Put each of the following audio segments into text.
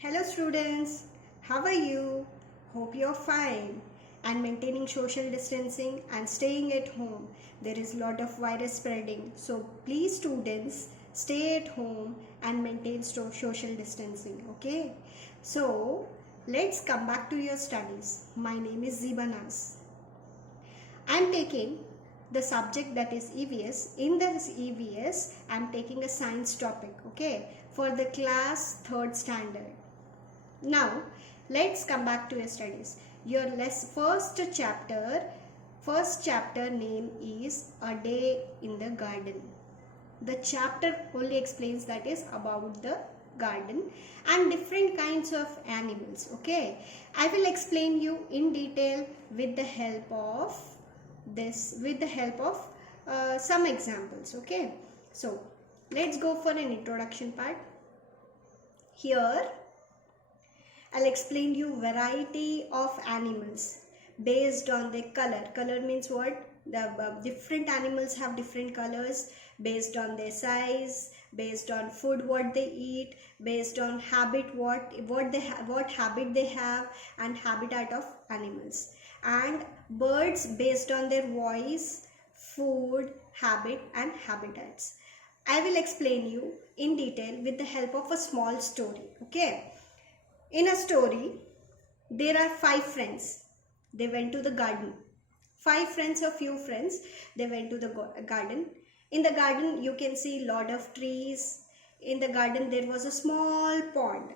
Hello students, how are you? Hope you're fine and maintaining social distancing and staying at home. There is a lot of virus spreading. So please students stay at home and maintain social distancing. Okay. So let's come back to your studies. My name is Zibanas. I'm taking the subject that is EVS. In this EVS, I'm taking a science topic. Okay. For the class 3rd standard. Now, let's come back to your studies. Your first chapter name is A Day in the Garden. The chapter only explains that is about the garden and different kinds of animals. Okay, I will explain you in detail with the help of some examples. Okay, so let's go for an introduction part. Here I'll explain you variety of animals based on their color. Color means what? The different animals have different colors based on their size, based on food what they eat, based on habit what habit they have, and habitat of animals. And birds based on their voice, food, habit, and habitats. I will explain you in detail with the help of a small story. Okay. In a story, there are 5 friends. They went to the garden. 5 friends or few friends, they went to the garden. In the garden, you can see lot of trees. In the garden, there was a small pond.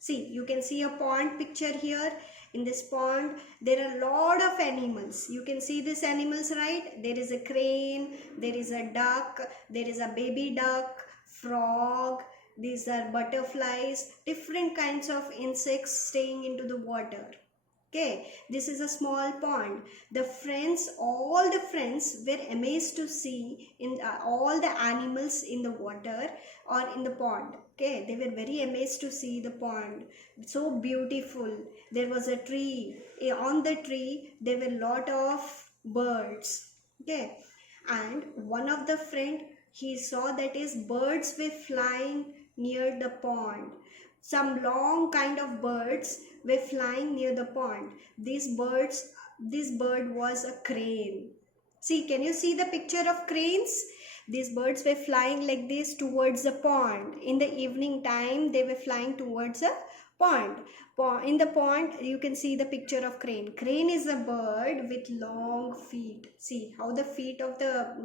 See, you can see a pond picture here. In this pond, there are a lot of animals. You can see these animals, right? There is a crane, there is a duck, there is a baby duck, frog. These are butterflies, different kinds of insects staying into the water. Okay, this is a small pond. All the friends were amazed to see in all the animals in the water or in the pond. Okay, they were very amazed to see the pond. So beautiful. There was a tree. On the tree, there were lot of birds. Okay, and one of the friend, he saw that is birds were flying near the pond. Some long kind of birds were flying near the pond. This bird was a crane. See, can you see the picture of cranes? These birds were flying like this towards the pond. In the evening time, they were flying towards a pond. In the pond, you can see the picture of crane. Crane is a bird with long feet. See how the feet of the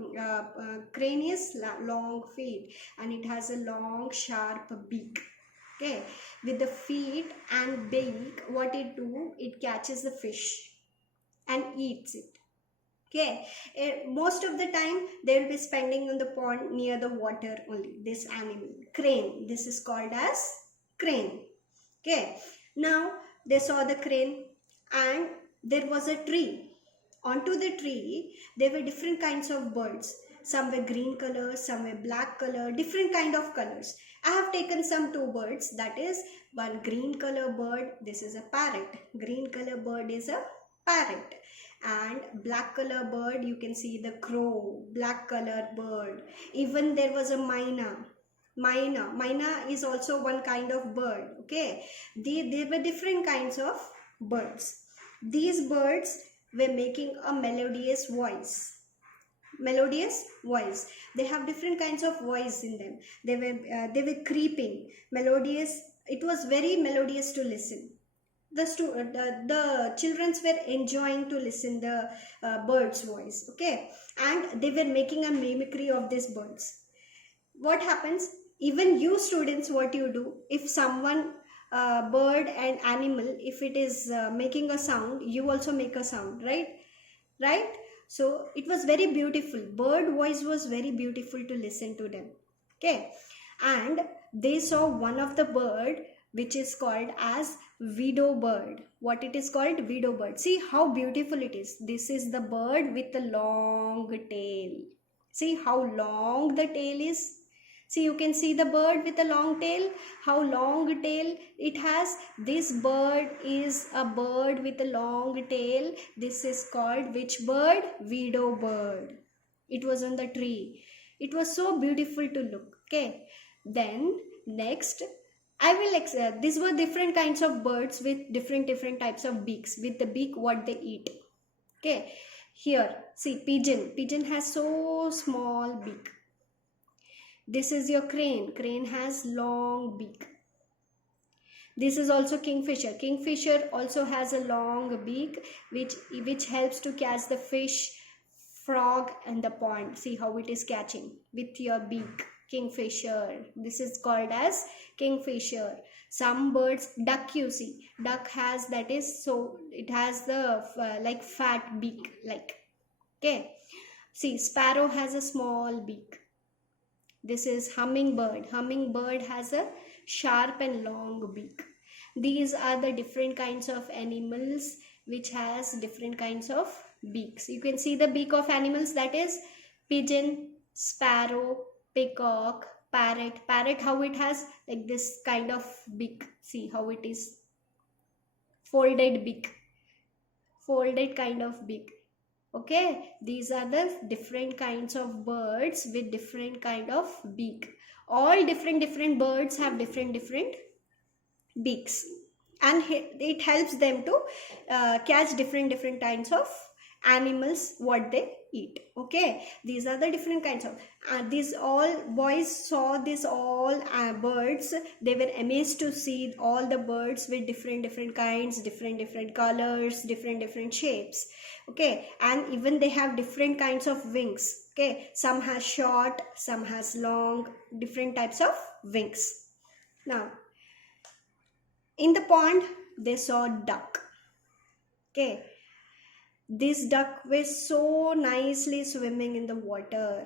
crane is long feet, and it has a long sharp beak. Okay, with the feet and beak, what it do? It catches the fish and eats it. Okay, most of the time they will be spending on the pond near the water only. This animal, crane, this is called as crane. Okay, now they saw the crane and there was a tree. Onto the tree there were different kinds of birds. Some were green color, some were black color, different kind of colors. I have taken some 2 birds, that is one green color bird, this is a parrot. Green color bird is a parrot, and black color bird, you can see the crow, black color bird. Even there was a Myna is also one kind of bird. Okay, there were different kinds of birds. These birds were making a melodious voice. They have different kinds of voice in them. They were creeping melodious. It was very melodious to listen. The children were enjoying to listen the bird's voice. Okay, and they were making a mimicry of these birds. What happens? Even you students, what you do, if someone bird and animal, if it is making a sound, you also make a sound, right? So it was very beautiful. Bird voice was very beautiful to listen to them. Okay, and they saw one of the bird which is called as widow bird. What it is called? Widow bird. See how beautiful it is. This is the bird with a long tail. See how long the tail is. See, you can see the bird with a long tail. How long tail it has. This bird is a bird with a long tail. This is called which bird? Widow bird. It was on the tree. It was so beautiful to look. Okay. Then next, I will these were different kinds of birds with different types of beaks. With the beak, what they eat. Okay, here see pigeon. Pigeon has so small beak. This is your crane. Crane has long beak. This is also kingfisher. Kingfisher also has a long beak which helps to catch the fish, frog in the pond. See how it is catching with your beak. Kingfisher. This is called as kingfisher. Some birds, duck, you see. Duck has, that is, so it has the like fat beak, like. Okay. See, sparrow has a small beak. This is hummingbird. Hummingbird has a sharp and long beak. These are the different kinds of animals which has different kinds of beaks. You can see the beak of animals, that is pigeon, sparrow, peacock, parrot. Parrot, how it has like this kind of beak. See how it is folded beak. Folded kind of beak. Okay, these are the different kinds of birds with different kind of beak. All different birds have different beaks, and it helps them to catch different kinds of animals what they eat. Okay, these are the different kinds of these all boys saw this all birds. They were amazed to see all the birds with different kinds, different colors, different shapes. Okay, and even they have different kinds of wings. Okay, some has short, some has long, different types of wings. Now in the pond they saw duck. Okay, this duck was so nicely swimming in the water.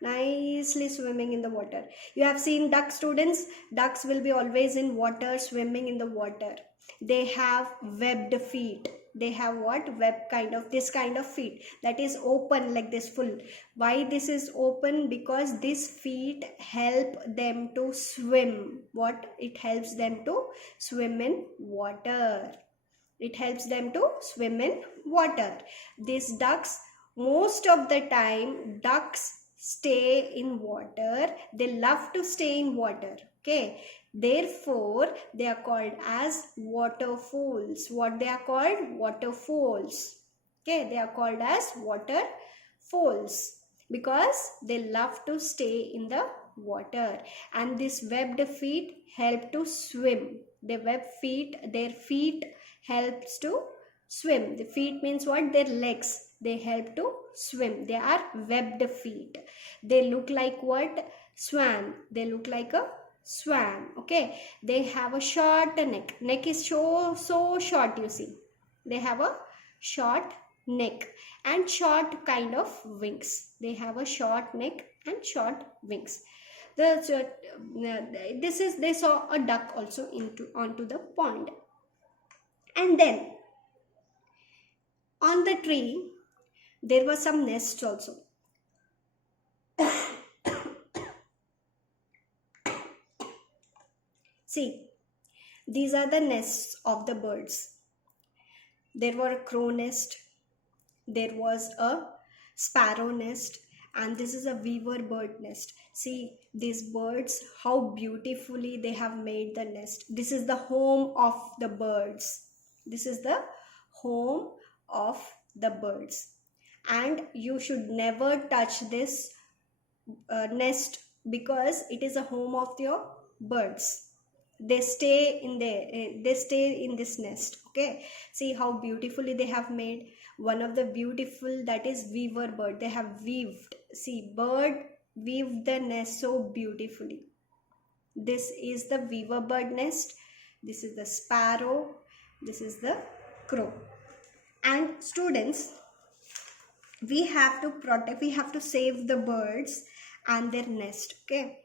Nicely swimming in the water. You have seen duck, students. Ducks will be always in water, swimming in the water. They have webbed feet. They have what? Web kind of, this kind of feet that is open like this full. Why this is open? Because these feet help them to swim. What? It helps them to swim in water. It helps them to swim in water. These ducks, most of the time ducks stay in water. They love to stay in water. Okay, therefore they are called as waterfalls. What they are called? Waterfalls. Okay, they are called as waterfalls because they love to stay in the water, and these webbed feet help to swim. The webbed feet, their feet helps to swim. The feet means what? Their legs. They help to swim. They are webbed feet. They look like what? Swan. They look like a swan. Okay, they have a short neck. Neck is so short, you see. They have a short neck and short kind of wings. They have a short neck and short wings. This is, they saw a duck also onto the pond. And then on the tree there were some nests also. See, these are the nests of the birds. There were a crow nest, there was a sparrow nest, and this is a weaver bird nest. See these birds, how beautifully they have made the nest. This is the home of the birds. This is the home of the birds, and you should never touch this nest because it is a home of your birds. They stay in there, they stay in this nest. Okay, see how beautifully they have made. One of the beautiful, that is weaver bird. They have weaved. See, bird weaved the nest so beautifully. This is the weaver bird nest. This is the sparrow. This is the crow. And students, we have to protect, we have to save the birds and their nest. Okay,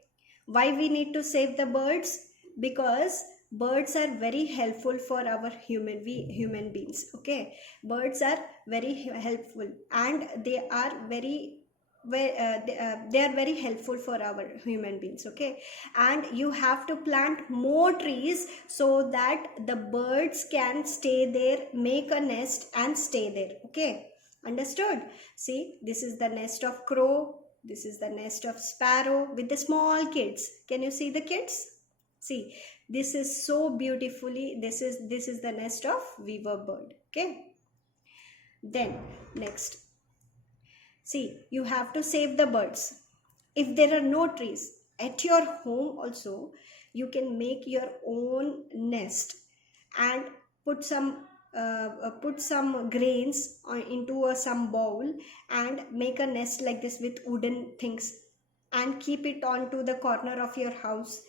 why we need to save the birds? Because birds are very helpful for our human beings. Okay, birds are very helpful, and they are very they are very helpful for our human beings. Okay, and you have to plant more trees so that the birds can stay there, make a nest and stay there. Okay, understood? See, this is the nest of crow. This is the nest of sparrow with the small kids. Can you see the kids? See, this is so beautifully, this is the nest of weaver bird. Okay. Then next, see, you have to save the birds. If there are no trees at your home also, you can make your own nest and put some put some grains into some bowl and make a nest like this with wooden things and keep it onto the corner of your house.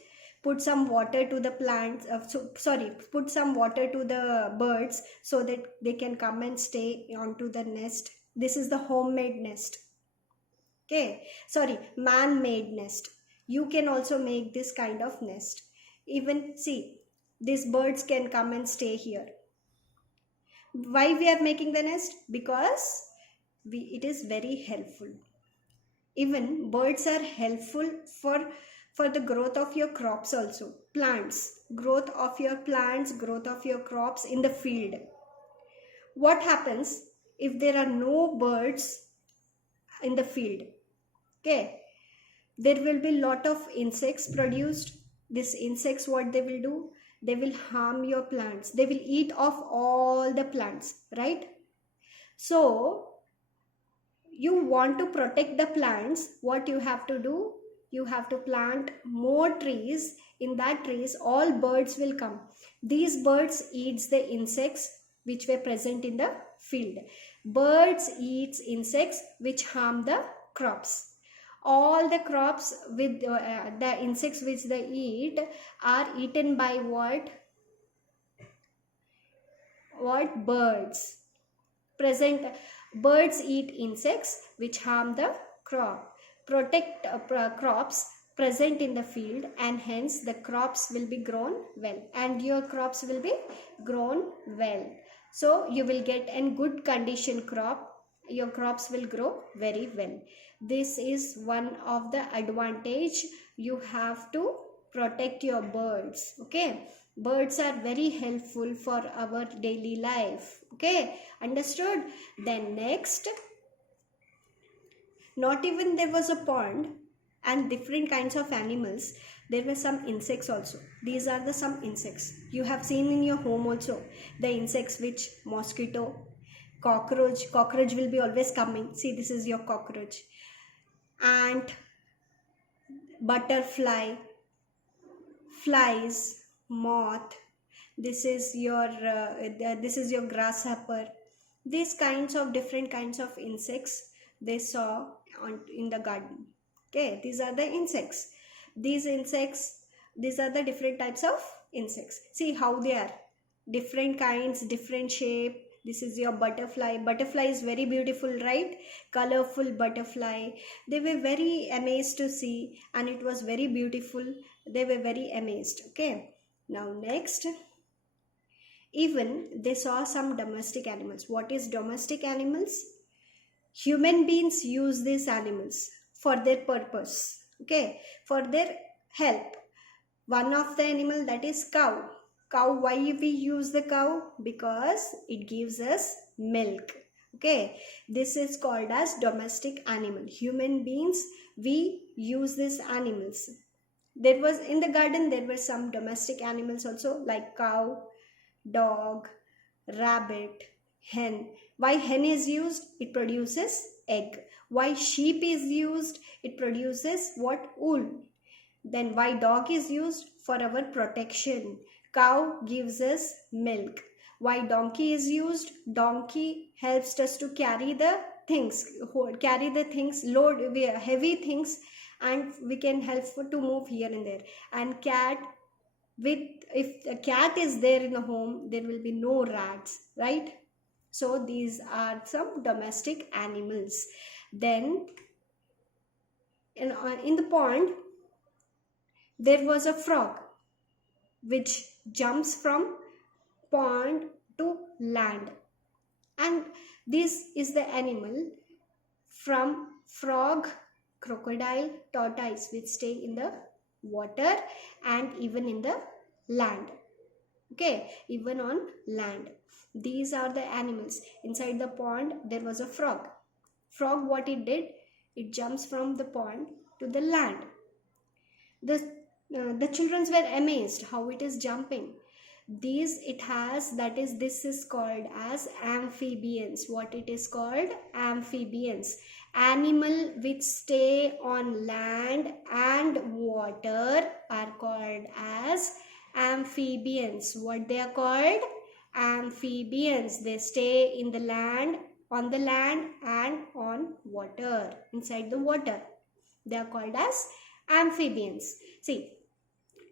Put some water to the plants, put some water to the birds so that they can come and stay onto the nest. This is the homemade nest. Okay, sorry, man-made nest. You can also make this kind of nest. Even see, these birds can come and stay here. Why we are making the nest? Because it is very helpful. Even birds are helpful for the growth of your crops also. Plants, growth of your plants, growth of your crops in the field. What happens if there are no birds in the field? Okay, there will be lot of insects produced. These insects, what they will do, they will harm your plants, they will eat off all the plants, right? So you want to protect the plants, what you have to do, you have to plant more trees. In that trees all birds will come. These birds eats the insects which were present in the field. Birds eats insects which harm the crops. All the crops with the insects which they eat are eaten by what birds present. Birds eat insects which harm the crop. Protect crops present in the field, and hence the crops will be grown well, and your crops will be grown well. So you will get a good condition crop. Your crops will grow very well. This is one of the advantage. You have to protect your birds. Okay, birds are very helpful for our daily life. Okay, understood? Then next, not even there was a pond and different kinds of animals, there were some insects also. These are the some insects you have seen in your home also. The insects which mosquito, cockroach will be always coming. See, this is your cockroach. Ant, butterfly, flies, moth, this is your grasshopper. These kinds of different kinds of insects they saw in the garden. Okay, these are the insects. These are the different types of insects. See how they are, different kinds, different shape. This is your butterfly. Butterfly is very beautiful, right? Colorful butterfly. They were very amazed to see, and it was very beautiful. They were very amazed. Okay, now next, even they saw some domestic animals. What is domestic animals? Human beings use these animals for their purpose. Okay, for their help. One of the animal, that is cow. Cow, why we use the cow? Because it gives us milk. Okay, this is called as domestic animal. Human beings, we use these animals. There was in the garden, there were some domestic animals also, like cow, dog, rabbit, hen. Why hen is used? It produces egg. Why sheep is used? It produces what? Wool. Then why dog is used? For our protection. Cow gives us milk. Why donkey is used? Donkey helps us to carry the things, load heavy things, and we can help to move here and there. And cat, if a cat is there in the home, there will be no rats, right? So these are some domestic animals. Then in the pond, there was a frog which jumps from pond to land, and this is the animal from frog, crocodile, tortoise, which stay in the water and even in the land. Okay, even on land. These are the animals. Inside the pond there was a frog. Frog, what it did, it jumps from the pond to the land. The children were amazed how it is jumping. These it has, that is, this is called as amphibians. What it is called? Amphibians. Animal which stay on land and water are called as amphibians. What they are called? Amphibians. They stay in the land, on the land and on water, inside the water. They are called as amphibians. See,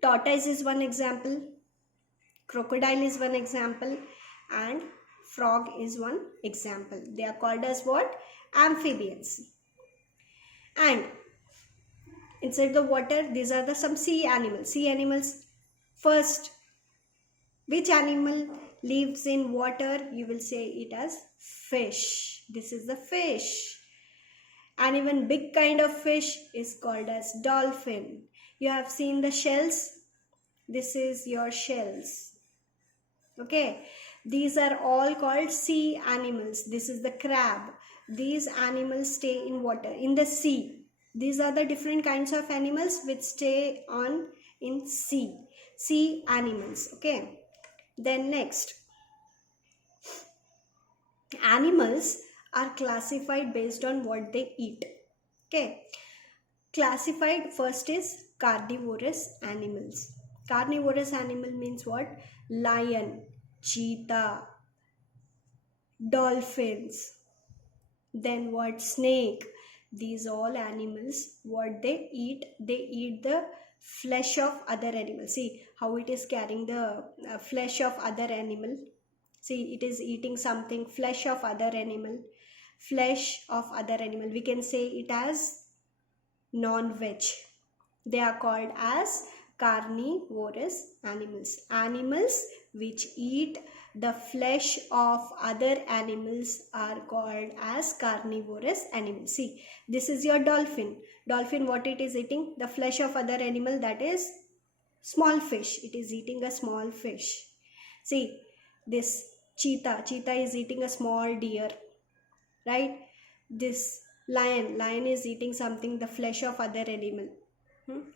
tortoise is one example, crocodile is one example, and frog is one example. They are called as what? Amphibians. And inside the water, these are the some sea animals. Sea animals. First, which animal lives in water? You will say it as fish. This is the fish. And even big kind of fish is called as dolphin. You have seen the shells. This is your shells. Okay, these are all called sea animals. This is the crab. These animals stay in water, in the sea. These are the different kinds of animals which stay on in sea animals. Okay, then next, animals are classified based on what they eat. Okay, classified first is carnivorous animals. Carnivorous animal means what? Lion, cheetah, dolphins, then what? Snake. These all animals, what they eat the flesh of other animals. See how it is carrying the flesh of other animal. See, it is eating something, flesh of other animal. Flesh of other animal, we can say it as non-veg. They are called as carnivorous animals. Animals which eat the flesh of other animals are called as carnivorous animals. See, this is your dolphin. Dolphin, what it is eating? The flesh of other animal, that is small fish. It is eating a small fish. See, this cheetah. Cheetah is eating a small deer. Right? This lion is eating something, the flesh of other animal.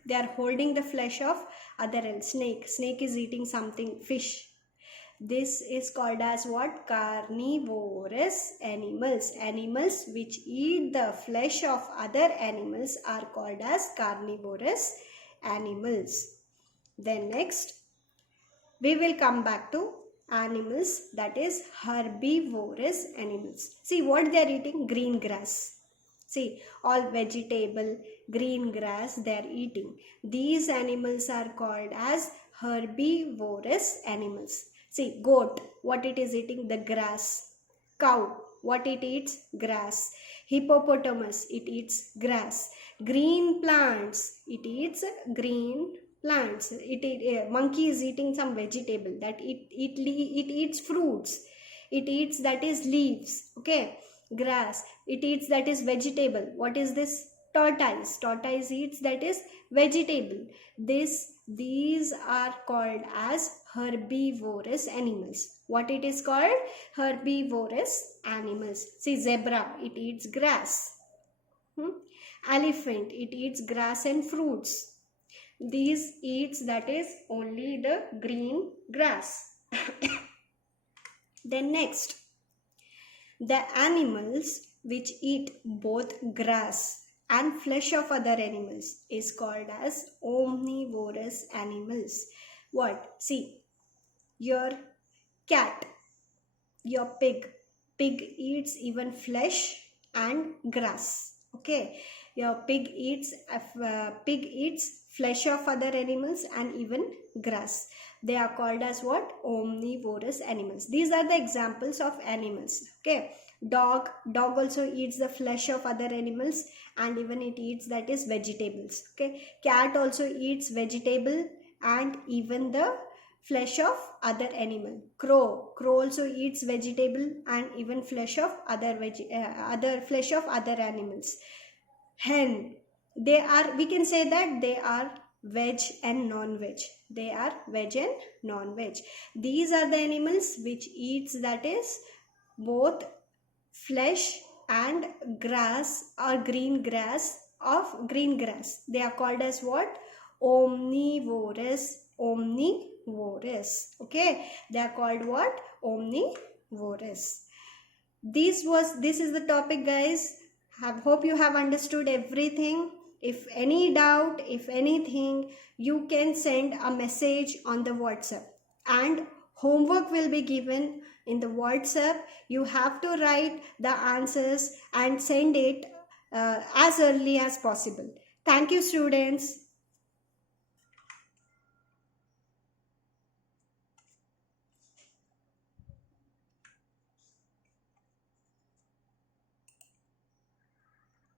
They are holding the flesh of other animal. Snake is eating something, fish. This is called as what? Carnivorous animals. Animals which eat the flesh of other animals are called as carnivorous animals. Then next, we will come back to animals, that is herbivorous animals. See what they are eating? Green grass. See, all vegetable, green grass they are eating. These animals are called as herbivorous animals. See, goat, what it is eating? The grass. Cow, what it eats? Grass. Hippopotamus, it eats grass. Green plants, it eats green plants. Monkey is eating some vegetable, that it eats fruits. It eats, that is, leaves. Okay, grass. It eats, that is, vegetable. What is this? Tortoise eats, that is, vegetable. These are called as herbivorous animals. What it is called? Herbivorous animals. See, zebra, it eats grass. Elephant, it eats grass and fruits. These eats, that is, only the green grass. Then next, the animals which eat both grass and flesh of other animals is called as omnivorous animals. What? See, your cat, your pig eats even flesh and grass. Okay, your pig eats flesh of other animals and even grass. They are called as what? Omnivorous animals. These are the examples of animals. Okay, dog also eats the flesh of other animals and even it eats, that is, vegetables. Okay, cat also eats vegetable and even the flesh of other animal. Crow also eats vegetable and even flesh of other flesh of other animals. Hen, we can say that they are veg and non-veg. They are veg and non-veg. These are the animals which eats, that is, both flesh and grass or green grass. They are called as what? Omnivorous. Okay, they are called what? Omnivorous. This is the topic, guys. Hope you have understood everything. If any doubt, if anything, you can send a message on the WhatsApp, and homework will be given in the WhatsApp. You have to write the answers and send it as early as possible. Thank you, students.